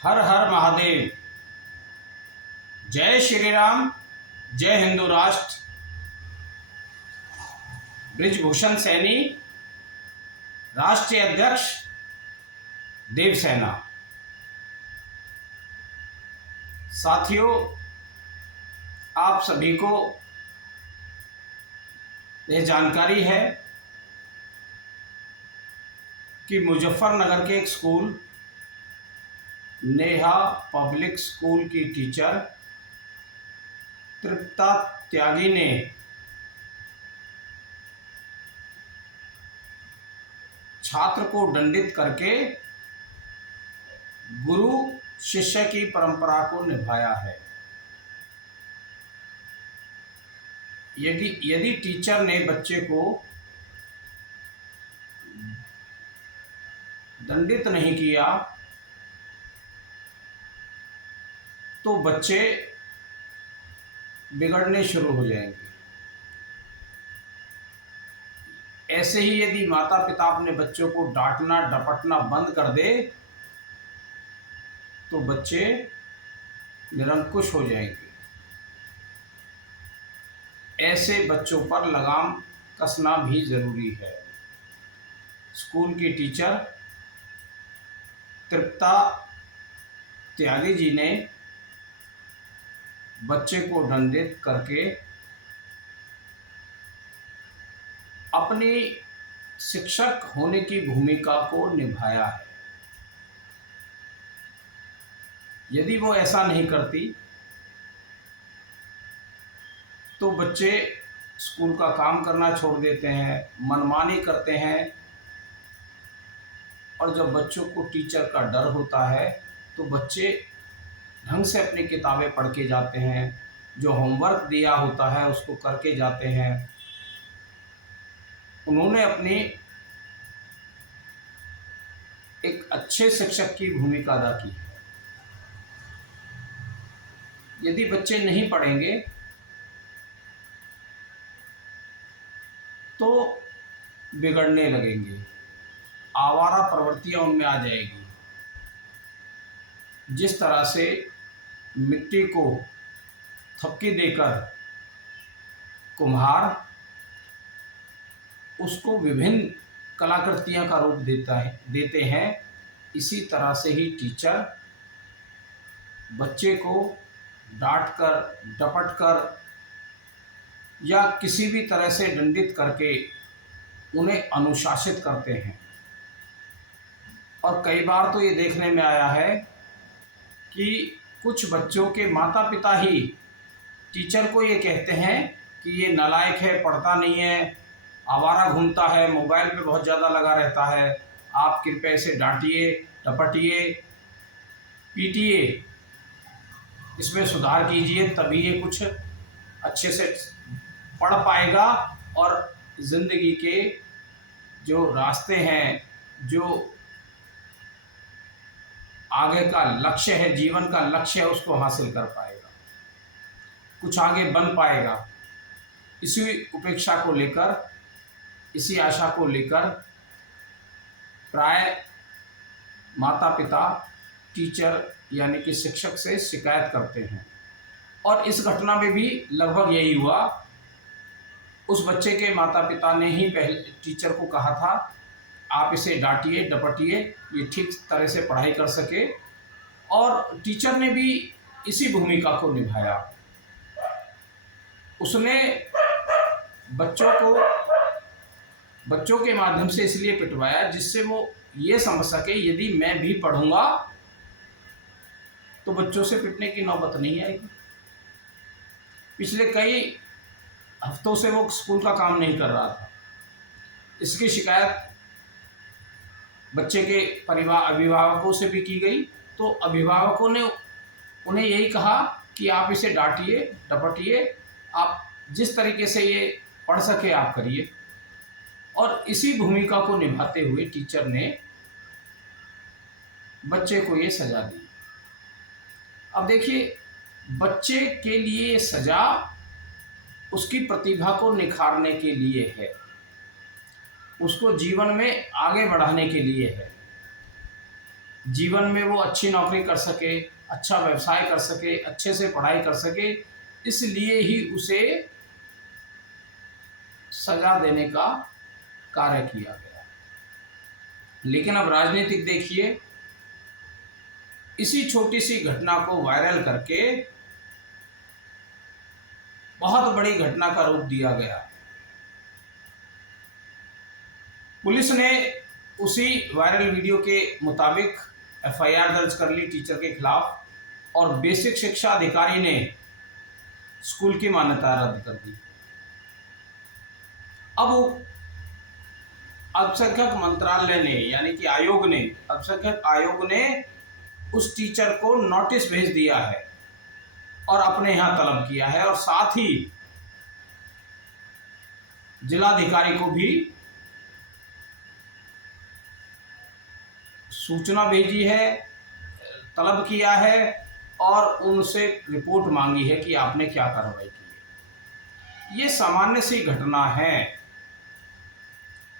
हर हर महादेव। जय श्री राम। जय हिंदू राष्ट्र। ब्रिजभूषण सैनी, राष्ट्रीय अध्यक्ष देवसेना। साथियों, आप सभी को यह जानकारी है कि मुजफ्फरनगर के एक स्कूल नेहा पब्लिक स्कूल की टीचर तृप्ता त्यागी ने छात्र को दंडित करके गुरु शिष्य की परंपरा को निभाया है। यदि टीचर ने बच्चे को दंडित नहीं किया तो बच्चे बिगड़ने शुरू हो जाएंगे। ऐसे ही यदि माता पिता अपने बच्चों को डांटना डपटना बंद कर दे तो बच्चे निरंकुश हो जाएंगे। ऐसे बच्चों पर लगाम कसना भी जरूरी है। स्कूल की टीचर तृप्ता त्यागी जी ने बच्चे को दंडित करके अपनी शिक्षक होने की भूमिका को निभाया है। यदि वो ऐसा नहीं करती तो बच्चे स्कूल का काम करना छोड़ देते हैं, मनमानी करते हैं। और जब बच्चों को टीचर का डर होता है तो बच्चे ढंग से अपनी किताबें पढ़ के जाते हैं, जो होमवर्क दिया होता है उसको करके जाते हैं। उन्होंने अपनी एक अच्छे शिक्षक की भूमिका अदा की है। यदि बच्चे नहीं पढ़ेंगे तो बिगड़ने लगेंगे, आवारा प्रवृत्तियां उनमें आ जाएगी। जिस तरह से मिट्टी को थपकी देकर कुम्हार उसको विभिन्न कलाकृतियां का रूप देते हैं, इसी तरह से ही टीचर बच्चे को डांट कर डपट कर या किसी भी तरह से दंडित करके उन्हें अनुशासित करते हैं। और कई बार तो ये देखने में आया है कि कुछ बच्चों के माता पिता ही टीचर को ये कहते हैं कि ये नालायक है, पढ़ता नहीं है, आवारा घूमता है, मोबाइल पे बहुत ज़्यादा लगा रहता है, आप कृपया इसे डांटिए, डपटिए, पीटिए, इसमें सुधार कीजिए, तभी ये कुछ अच्छे से पढ़ पाएगा और ज़िंदगी के जो रास्ते हैं, जो आगे का लक्ष्य है, जीवन का लक्ष्य है, उसको हासिल कर पाएगा, कुछ आगे बन पाएगा। इसी उपेक्षा को लेकर, इसी आशा को लेकर प्राय माता पिता टीचर यानी कि शिक्षक से शिकायत करते हैं। और इस घटना में भी लगभग यही हुआ। उस बच्चे के माता पिता ने ही पहले टीचर को कहा था, आप इसे डांटिए डपटिए, ये ठीक तरह से पढ़ाई कर सके। और टीचर ने भी इसी भूमिका को निभाया। उसने बच्चों के माध्यम से इसलिए पिटवाया जिससे वो ये समझ सके यदि मैं भी पढ़ूंगा तो बच्चों से पिटने की नौबत नहीं आएगी। पिछले कई हफ्तों से वो स्कूल का काम नहीं कर रहा था। इसकी शिकायत बच्चे के अभिभावकों से भी की गई, तो अभिभावकों ने उन्हें यही कहा कि आप इसे डांटिए डपटिए, आप जिस तरीके से ये पढ़ सके आप करिए। और इसी भूमिका को निभाते हुए टीचर ने बच्चे को ये सजा दी। अब देखिए, बच्चे के लिए सजा उसकी प्रतिभा को निखारने के लिए है, उसको जीवन में आगे बढ़ाने के लिए है। जीवन में वो अच्छी नौकरी कर सके, अच्छा व्यवसाय कर सके, अच्छे से पढ़ाई कर सके, इसलिए ही उसे सजा देने का कार्य किया गया। लेकिन अब राजनीतिक देखिए, इसी छोटी सी घटना को वायरल करके बहुत बड़ी घटना का रूप दिया गया। पुलिस ने उसी वायरल वीडियो के मुताबिक एफआईआर दर्ज कर ली टीचर के खिलाफ और बेसिक शिक्षा अधिकारी ने स्कूल की मान्यता रद्द कर दी। अब अल्पसंख्यक मंत्रालय ने यानी कि आयोग ने, अल्पसंख्यक आयोग ने उस टीचर को नोटिस भेज दिया है और अपने यहाँ तलब किया है और साथ ही जिलाधिकारी को भी सूचना भेजी है, तलब किया है और उनसे रिपोर्ट मांगी है कि आपने क्या कार्रवाई की है। ये सामान्य सी घटना है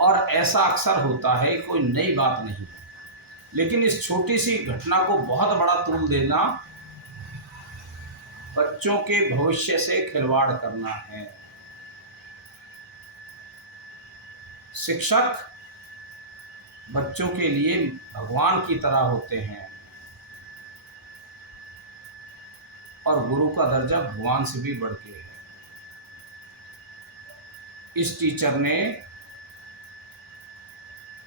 और ऐसा अक्सर होता है, कोई नई बात नहीं। लेकिन इस छोटी सी घटना को बहुत बड़ा तूल देना बच्चों के भविष्य से खिलवाड़ करना है। शिक्षक बच्चों के लिए भगवान की तरह होते हैं और गुरु का दर्जा भगवान से भी बढ़ के है। इस टीचर ने,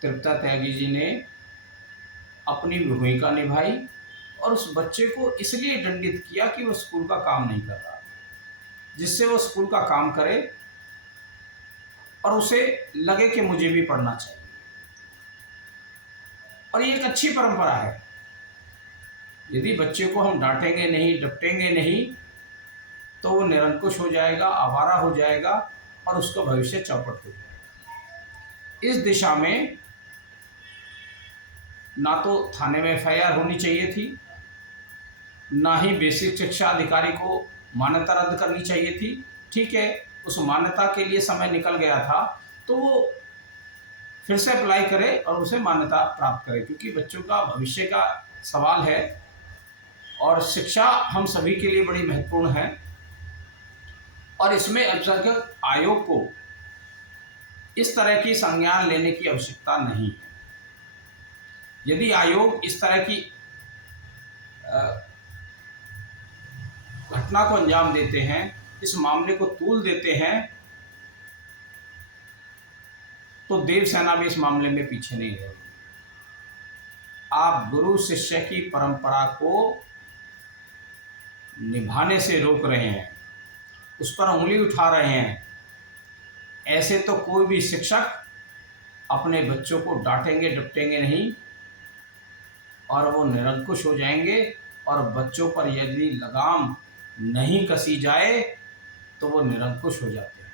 तृप्ता त्यागी जी ने अपनी भूमिका निभाई और उस बच्चे को इसलिए दंडित किया कि वो स्कूल का काम नहीं कर रहा, जिससे वो स्कूल का काम करे और उसे लगे कि मुझे भी पढ़ना चाहिए। और ये एक अच्छी परंपरा है। यदि बच्चे को हम डांटेंगे नहीं, डपटेंगे नहीं, तो वो निरंकुश हो जाएगा, आवारा हो जाएगा और उसका भविष्य चौपट हो जाएगा। इस दिशा में ना तो थाने में एफआईआर होनी चाहिए थी, ना ही बेसिक शिक्षा अधिकारी को मान्यता रद्द करनी चाहिए थी। ठीक है, उस मान्यता के लिए समय निकल गया था तो वो फिर से अप्लाई करे और उसे मान्यता प्राप्त करे, क्योंकि बच्चों का भविष्य का सवाल है और शिक्षा हम सभी के लिए बड़ी महत्वपूर्ण है। और इसमें अल्पसंख्यक आयोग को इस तरह की संज्ञान लेने की आवश्यकता नहीं है। यदि आयोग इस तरह की घटना को अंजाम देते हैं, इस मामले को तूल देते हैं, तो देव सेना भी इस मामले में पीछे नहीं रहेगी। आप गुरु शिष्य की परंपरा को निभाने से रोक रहे हैं, उस पर उंगली उठा रहे हैं। ऐसे तो कोई भी शिक्षक अपने बच्चों को डांटेंगे डपटेंगे नहीं और वो निरंकुश हो जाएंगे और बच्चों पर यदि लगाम नहीं कसी जाए तो वो निरंकुश हो जाते हैं।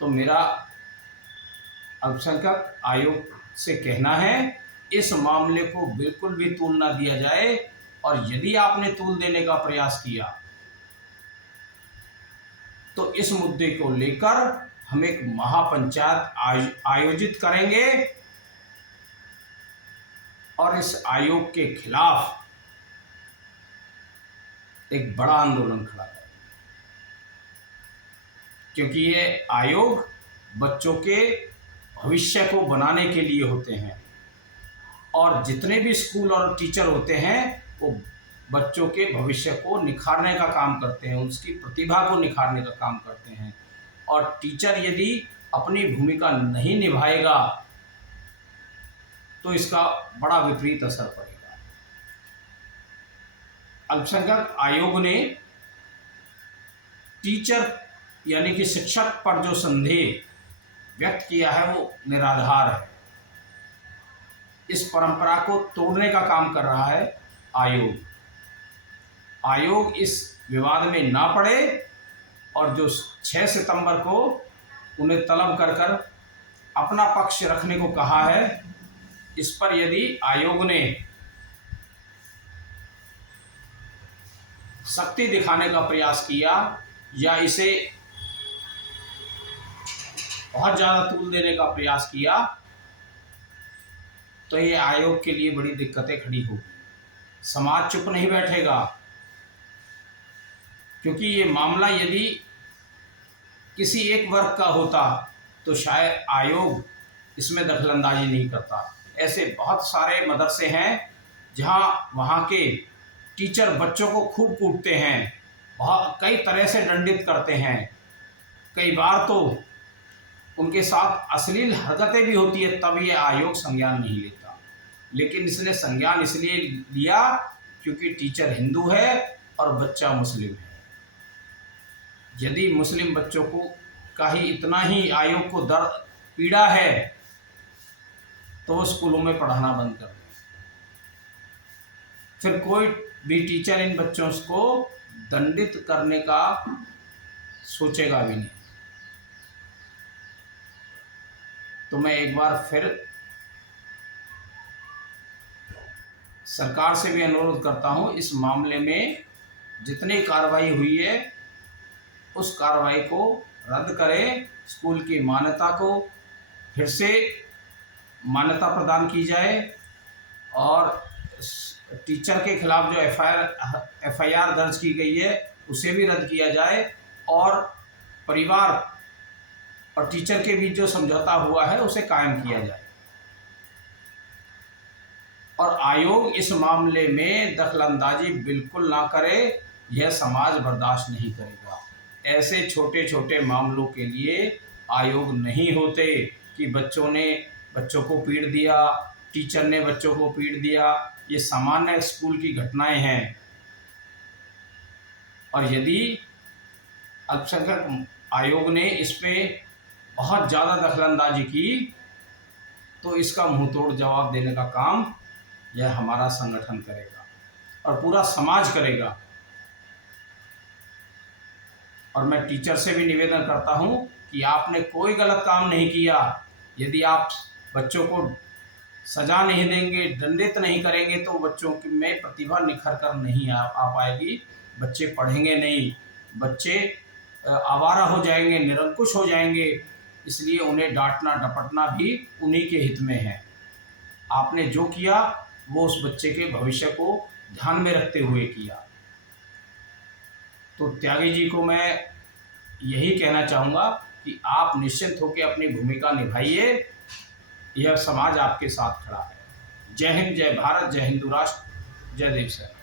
तो मेरा अल्पसंख्यक आयोग से कहना है, इस मामले को बिल्कुल भी तूल ना दिया जाए और यदि आपने तूल देने का प्रयास किया तो इस मुद्दे को लेकर हम एक महापंचायत आयोजित करेंगे और इस आयोग के खिलाफ एक बड़ा आंदोलन खड़ा करेंगे, क्योंकि ये आयोग बच्चों के भविष्य को बनाने के लिए होते हैं और जितने भी स्कूल और टीचर होते हैं वो बच्चों के भविष्य को निखारने का काम करते हैं, उसकी प्रतिभा को निखारने का काम करते हैं। और टीचर यदि अपनी भूमिका नहीं निभाएगा तो इसका बड़ा विपरीत असर पड़ेगा। अल्पसंख्यक आयोग ने टीचर यानी कि शिक्षक पर जो संदेह व्यक्त किया है वो निराधार है। इस परंपरा को तोड़ने का काम कर रहा है आयोग। आयोग इस विवाद में ना पड़े और जो 6 सितंबर को उन्हें तलब कर अपना पक्ष रखने को कहा है, इस पर यदि आयोग ने सख्ती दिखाने का प्रयास किया या इसे बहुत ज़्यादा तूल देने का प्रयास किया तो ये आयोग के लिए बड़ी दिक्कतें खड़ी होगी। समाज चुप नहीं बैठेगा, क्योंकि ये मामला यदि किसी एक वर्ग का होता तो शायद आयोग इसमें दखलंदाजी नहीं करता। ऐसे बहुत सारे मदरसे हैं जहां वहां के टीचर बच्चों को खूब कूटते हैं, बहुत कई तरह से दंडित करते हैं, कई बार तो उनके साथ अश्लील हरकतें भी होती है, तब ये आयोग संज्ञान नहीं लेता। लेकिन इसने संज्ञान इसलिए लिया क्योंकि टीचर हिंदू है और बच्चा मुस्लिम है। यदि मुस्लिम बच्चों को का ही इतना ही आयोग को दर्द पीड़ा है तो वो स्कूलों में पढ़ाना बंद कर दें। फिर कोई भी टीचर इन बच्चों को दंडित करने का सोचेगा भी नहीं। तो मैं एक बार फिर सरकार से भी अनुरोध करता हूं, इस मामले में जितनी कार्रवाई हुई है उस कार्रवाई को रद्द करें, स्कूल की मान्यता को फिर से मान्यता प्रदान की जाए और टीचर के खिलाफ जो एफआईआर दर्ज की गई है उसे भी रद्द किया जाए और परिवार और टीचर के बीच जो समझौता हुआ है उसे कायम किया जाए। और आयोग इस मामले में दखलंदाजी बिल्कुल ना करे, यह समाज बर्दाश्त नहीं करेगा। ऐसे छोटे छोटे मामलों के लिए आयोग नहीं होते कि बच्चों को पीट दिया, टीचर ने बच्चों को पीट दिया। ये सामान्य स्कूल की घटनाएं हैं और यदि अल्पसंख्यक आयोग ने इस पे बहुत ज़्यादा दखलंदाजी की तो इसका मुंहतोड़ जवाब देने का काम यह हमारा संगठन करेगा और पूरा समाज करेगा। और मैं टीचर से भी निवेदन करता हूं कि आपने कोई गलत काम नहीं किया। यदि आप बच्चों को सज़ा नहीं देंगे, दंडित नहीं करेंगे तो बच्चों में प्रतिभा निखर कर नहीं आ पाएगी, बच्चे पढ़ेंगे नहीं, बच्चे आवारा हो जाएंगे, निरंकुश हो जाएंगे। इसलिए उन्हें डांटना डपटना भी उन्हीं के हित में है। आपने जो किया वो उस बच्चे के भविष्य को ध्यान में रखते हुए किया। तो त्यागी जी को मैं यही कहना चाहूँगा कि आप निश्चिंत होकर अपनी भूमिका निभाइए, यह समाज आपके साथ खड़ा है। जय हिंद, जय भारत, जय हिंदू राष्ट्र, जय देव सेना।